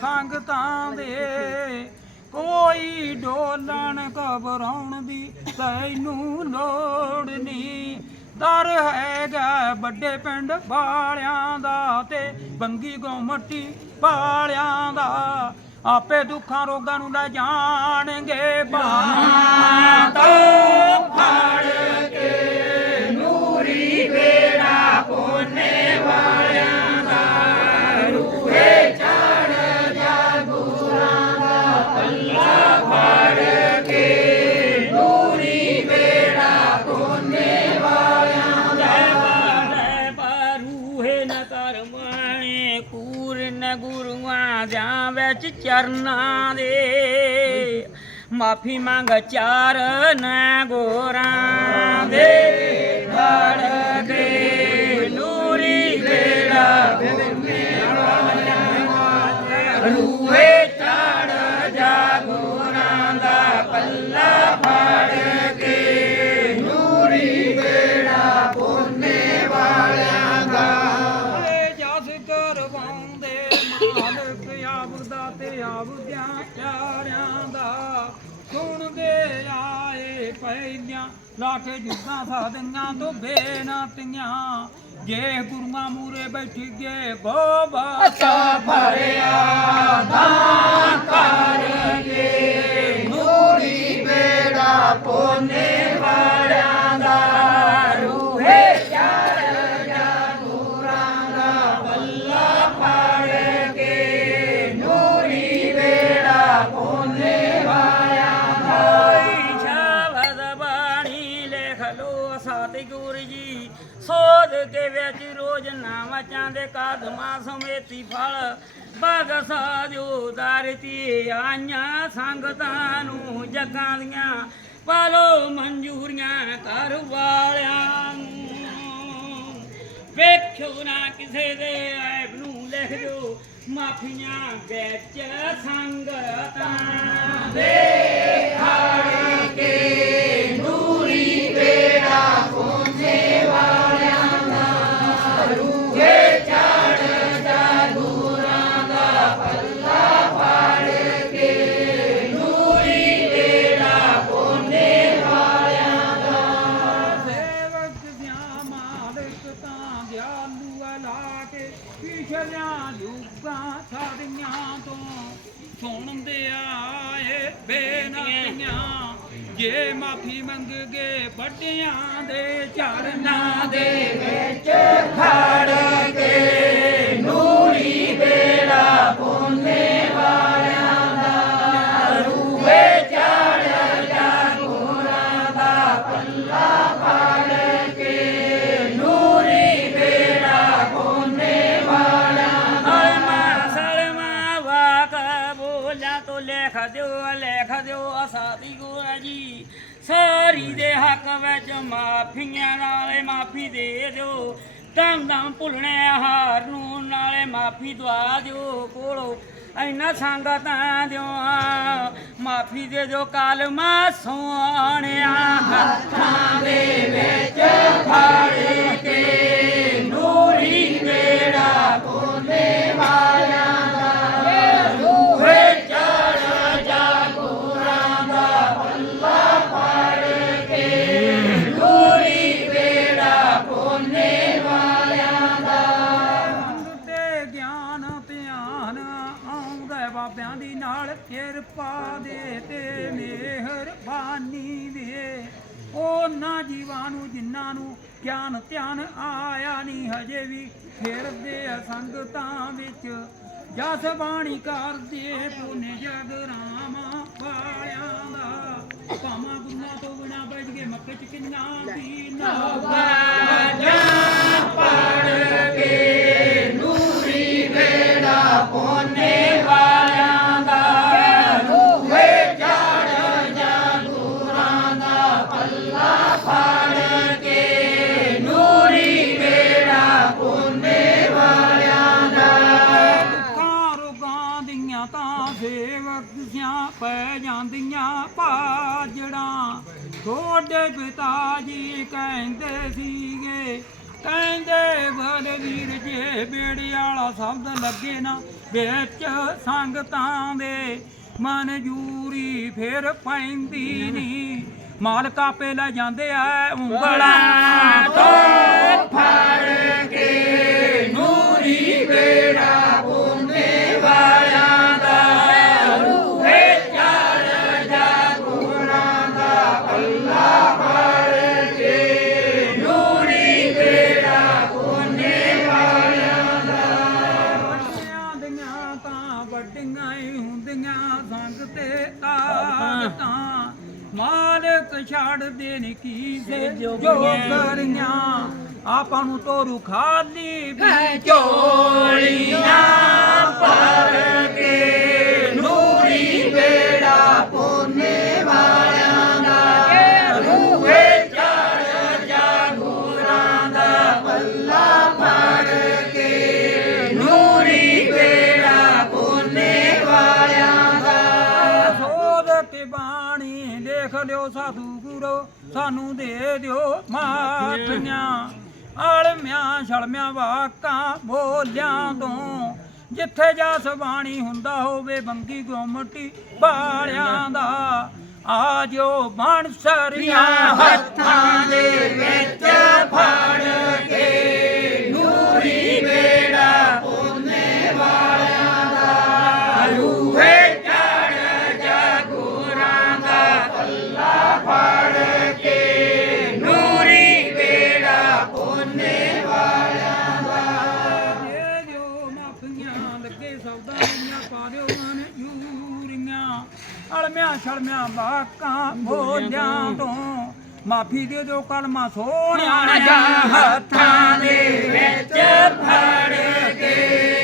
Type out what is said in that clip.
ਸੰਗਤਾਂ ਦੇ। ਕੋਈ ਡੋਲਣ ਘਬਰਾਉਣ ਦੀ ਤੈਨੂੰ ਲੋੜ ਨਹੀਂ। ਦਰ ਹੈਗਾ ਵੱਡੇ ਪਿੰਡ ਵਾਲਿਆਂ ਦਾ ਤੇ ਬੰਗੀ ਗੋਮਟੀ ਵਾਲਿਆਂ ਦਾ। ਆਪੇ ਦੁੱਖਾਂ ਰੋਗਾਂ ਨੂੰ ਲੈ ਜਾਣਗੇ ਬਾਹਾਂ ਵਿੱਚ ਚਰਨਾਂ ਦੇ। ਮਾਫੀ ਮੰਗ ਚਰਨ ਗੋਰਾਂ ਦੇ। ਖੜ ਕੇ ਨੂਰੀ ਬੇੜਾ ਰੂਹੇ ਮਾਲਕ ਆਬਦਾ ਤੇ ਆਬਦਿਆਂ ਪਿਆਰਿਆਂ ਦਾ। ਸੁਣਦੇ ਆਏ ਪੈਦਿਆਂ ਲਾਠੇ ਜੁੱਗਾਂ ਸਾਧੀਆਂ ਤੋਂ ਬੇਨਤੀਆਂ ਜੇ ਗੁਰੂਆਂ ਮੂਰੇ ਬੈਠੀ ਗੇ ਗੋਬਾ ਭਰਿਆ। ਸੋਧ ਕੇ ਵਿੱਚ ਰੋਜ਼ ਨਾਵਾਂ ਦੇ ਕਦਮਾਂ ਸਮੇਤੀ ਫਲ। ਬਗ ਸਾਜੋ ਦਰਤੀ ਆਈਆਂ ਸੰਗਤਾਂ ਨੂੰ ਜੱਗਾਂ ਦੀਆਂ। ਪਾਲੋ ਮਨਜ਼ੂਰੀਆਂ ਕਰ ਵਾਲਿਆਂ ਨੂੰ। ਵੇਖਿਓ ਨਾ ਕਿਸੇ ਦੇ ਐਬ ਨੂੰ, ਲਿਖ ਦਿਓ ਮਾਫੀਆਂ ਵਿੱਚ ਸੰਗਤਾਂ। ਦੇ ਨੂਰੀ ਬੇੜਾ ਲਾ ਕੇ ਪਿਛਲਿਆਂ ਯੁੱਗਾਂ ਸਾਡੀਆਂ ਤੋਂ ਸੁਣਦੇ ਆਏ ਬੇਨਤੀਆਂ। ਜੇ ਮਾਫੀ ਮੰਗ ਗਏ ਵੱਡਿਆਂ ਦੇ ਚਰਨਾਂ ਦੇ ਵਿੱਚ ਖੜ ਸਾਰੀ ਦੇ ਹੱਕ ਵਿੱਚ ਮਾਫੀਆਂ ਨਾਲੇ ਮਾਫੀ ਦੇ ਦਿਓ। ਦਮ ਦਮ ਭੁੱਲਣੇ ਹਾਰ ਨੂੰ ਨਾਲੇ ਮਾਫੀ ਦਵਾ ਦਿਓ ਕੋਲੋਂ। ਐਨਾ ਸੰਗਤਾਂ ਦਿਓ ਮਾਫੀ ਦੇ ਦਿਓ ਕਾਲਮਾ ਸੋਹਣਿਆ ਹੱਥਾਂ ਦੇ ਵਿੱਚ ਫੜ। ਕਿਰਪਾ ਦੇ ਤੇ ਮਿਹਰਬਾਨੀ ਦੇ ਉਹਨਾਂ ਜੀਵਾਂ ਨੂੰ, ਜਿਨ੍ਹਾਂ ਨੂੰ ਗਿਆਨ ਧਿਆਨ ਆਇਆ ਨਹੀਂ, ਹਜੇ ਵੀ ਫਿਰਦੇ ਆ ਸੰਗਤਾਂ ਵਿੱਚ। ਜਸ ਬਾਣੀ ਕਰਦੇ ਪੁਨੇ ਜਗ ਰਾਮਾ ਵਾਲਿਆਂ ਦਾ। ਭਾਵਾਂ ਗੁਨਾ ਤੋਂ ਬਿਨਾ ਬੈਠ ਗਏ ਮੱਕੇ ਚ ਕਿੰਨਾ ਦੀ ਪੈ ਜਾਂਦੀਆਂ ਭਾਜੜਾਂ ਤੁਹਾਡੇ ਪਿਤਾ ਜੀ ਕਹਿੰਦੇ ਸੀਗੇ। ਕਹਿੰਦੇ ਬਲਵੀਰ ਜੇ ਬੇੜੀ ਵਾਲਾ ਸ਼ਬਦ ਲੱਗੇ ਨਾ, ਵਿੱਚ ਸੰਗਤਾਂ ਦੇ ਮਨਜੂਰੀ ਫਿਰ ਪੈਂਦੀ ਨਹੀਂ ਮਾਲਕ ਆਪੇ ਲੈ ਜਾਂਦੇ ਆ ਉਂਗਲਾਂ ਤੋਂ ਫੜ ਕੇ ਨੂਰੀ ਬੇੜਾ ਛਾੜ ਦੇਣ ਕੀ ਸੇ ਜੋ ਆਪਾਂ ਨੂੰ ਤੋਰੂ ਖਾਲੀ ਵੀ ਝੋਲੀਆਂ ਭਰ ਕੇ ਨੂਰੀ ਬੇੜਾ ਪੁੰਨੇ ਵਾਲਿਆਂ ਬਾਣੀ ਲਿਖ ਲਿਓ ਸਾਧੂ ਗੁਰੂ, ਸਾਨੂੰ ਦੇ ਦਿਓ ਮਾਫੀਆਂ ਆਲਮਿਆਂ, ਛਲਮਿਆਂ, ਵਾਕਾਂ, ਬੋਲਿਆਂ ਤੋਂ। ਜਿੱਥੇ ਜਸ ਬਾਣੀ ਹੁੰਦਾ ਹੋਵੇ, ਬੰਗੀ ਗੋਮਟੀ ਬਾਲਿਆਂ ਦਾ। ਆ ਜੋ ਬਣ ਸਰੀਆਂ ਹੱਥਾਂ ਦੇ ਵਿੱਚ ਫੜ ਕੇ। ਅਲਮਿਆਂ ਸ਼ਰਮਿਆਂ ਬਾਕਾਂ ਬੋਲਿਆਂ ਤੋਂ। ਮਾਫੀ ਦੇ ਦਿਓ ਕਲਮਾ ਸੋਹਣਿਆ ਹੱਥਾਂ ਦੇ ਵਿੱਚ ਫੜ ਕੇ।